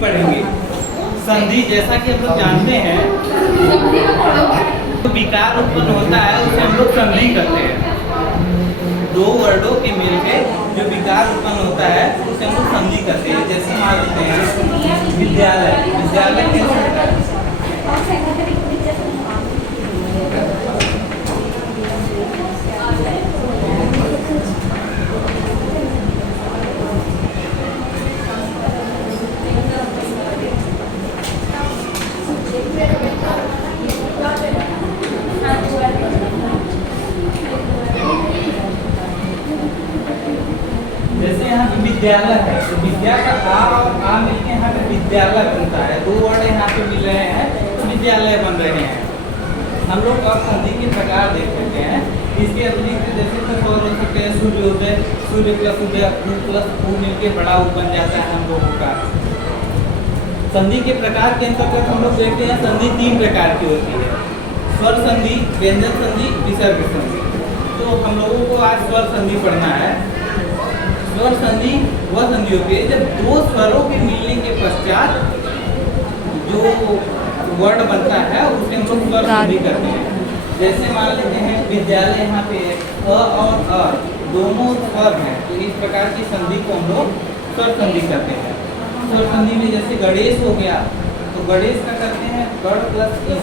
पढ़ेंगे। संधि जैसा कि हम लोग जानते हैं, तो विकार उत्पन्न होता है उसे हम लोग संधि कहते हैं। दो वर्डों के मिलके जो विकार उत्पन्न होता है उसे हम लोग संधि कहते हैं। जैसे मान लेते हैं विद्यालय, विद्यालय कैसे होता है? जैसे यहाँ पे विद्यालय है तो विद्या का आ और आ मिलके यहाँ पे विद्यालय बनता है। दो वर्ड यहाँ पे मिल रहे हैं तो विद्यालय बन रहे हैं। हम लोग अब संधि के प्रकार देख सकते हैं। इसके अतिरिक्त जैसे कुछ और हो सकते हैं, सूर्योदय, सूर्य प्लस उदय, प्लस ऊ मिलके बड़ा ऊ बन जाता है हम लोगों का। संधि के प्रकार के अंतर्गत हम लोग देखते हैं संधि तीन प्रकार की होती है: स्वर संधि, व्यंजन संधि, विसर्ग संधि। तो हम लोगों को आज स्वर संधि पढ़ना है। स्वर संधि वह संधि होती है जब दो स्वरों के मिलने के पश्चात जो वर्ड बनता है उसे हम लोग स्वर संधि करते हैं। जैसे मान लेते हैं विद्यालय, यहाँ पे अ और अ दोनों स्वर हैं, तो इस प्रकार की संधि को हम लोग स्वर संधि करते हैं। स्वर संधि में जैसे गणेश हो गया तो गणेश का करते हैं गण प्लस ई,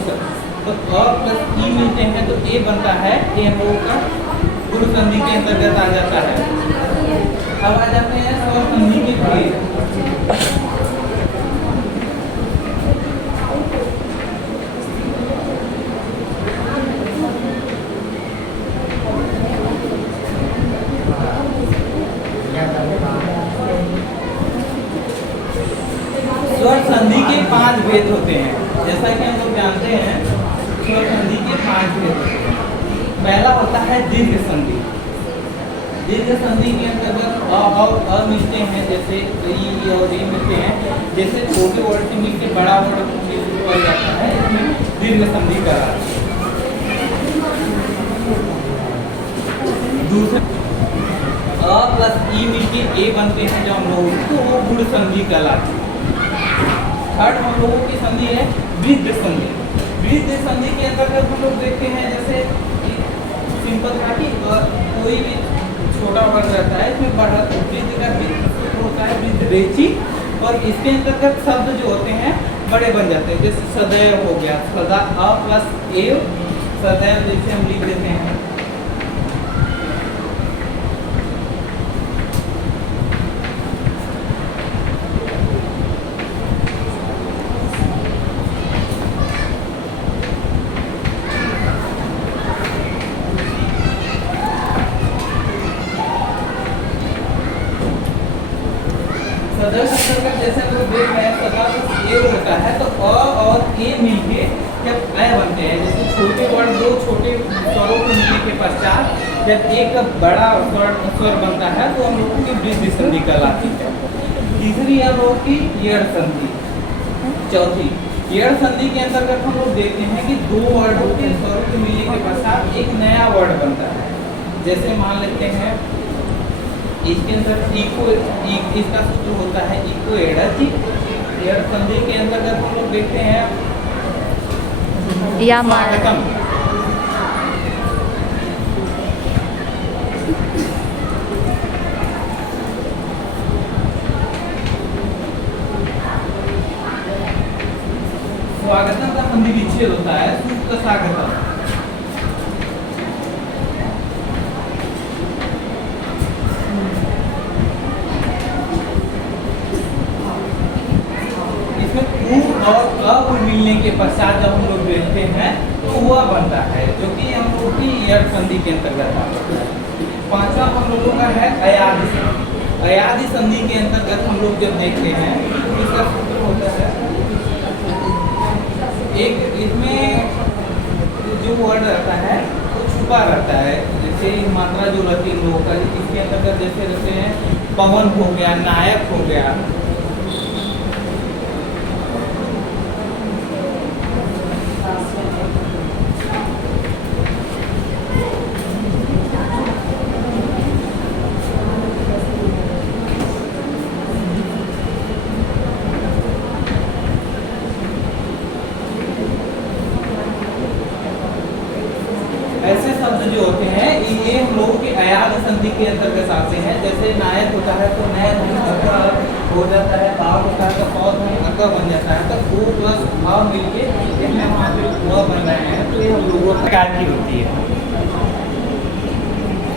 तो अ प्लस ई मिलते हैं तो ए बनता है। ए हम लोगों का गुरु संधि के अंतर्गत आ जाता है। अब आ जाते हैं स्वर संधि के प्रयोग। स्वर संधि के 5 भेद होते हैं। जैसा कि हम लोग जानते हैं स्वर संधि के 5 भेद होते हैं। पहला होता है दीर्घ संधि। दीर्घ संधि के अंतर्गत अ और अ मिलते हैं, जैसे ई और ए मिलते हैं। जैसे छोटे वर्ड से मिलकर बड़ा वर्ड बन जाता है, इसमें दीर्घ संधि कहलाती है। दूसरा अ प्लस ई मिलकर ए बनते हैं जो हम लोग तो वो गुण संधि कहलाती है। थर्ड हम लोगों की संधि है वृद्ध संधि। वृद्ध संधि के अंतर्गत हम लोग देखते हैं जैसे सिंपल था कि कोई भी छोटा वर्ड रहता है, इसमें बड़ा वृद्ध का वृद्ध होता है वृद्ध रेची, और इसके अंतर्गत शब्द जो होते हैं बड़े बन जाते हैं। जैसे सदैव हो गया, सदा अ प्लस एव, सदैव जैसे हम लिख देते हैं। सदैव अंतर्गत जैसे हम लोग देख रहे हैं सदा प्लस ए होता है तो अ और ए मिलके जब अ बनते हैं। जैसे छोटे वर्ड दो छोटे स्वरों के मिलने के पश्चात जब एक बड़ा स्वर बनता है तो हम लोगों की वृद्धि संधि कहलाती है। तीसरी हम लोगों की यड़ संधि। चौथी यड़ संधि के अंतर्गत हम लोग देखते हैं कि दो वर्डों के स्वरों के मिलने के पश्चात एक नया वर्ड बनता है। जैसे मान लेते हैं इसके अंदर इको, इसका सूत्र होता है इको एडची। यड़ संधि के अंतर्गत हम लोग देखते हैं स्वागतम। स्वागतम का संधि विच्छेद होता है सूक्त स्वागतम। और अब मिलने के पश्चात जब हम लोग देखते हैं तो वह बनता है जो कि हम लोग की यड़ संधि के अंतर्गत आता है। पांचवा हम लोगों का है अयादि संधि। अयादि संधि के अंतर्गत हम लोग जब देखते हैं तो इसका सूत्र होता है एक, इसमें जो वर्ड रहता है वो छुपा रहता है। जैसे मात्रा जो रहती है लोगों का, इसके अंतर्गत जैसे रहते हैं पवन हो गया, नायक हो गया। संधि के अंतर्गत आते हैं। जैसे नायक होता है तो नय हो जाता है, भाव होता है तो पौध बन जाता है, तो वो प्लस भाव मिलके इसमें वहाँ पे व बन रहे हैं, तो ये हम लोगों प्रकार की होती है।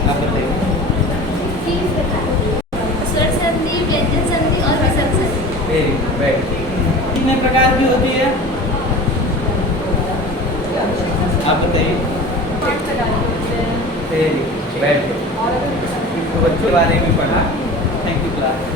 आप बताइए। स्वर संधि, व्यंजन संधि और विसर्ग संधि। वेरी गुड, वेरी कितने प्रकार की होती है आप बताइए। Very good, very good. तो बच्चों के बारे में पढ़ा। Thank you class.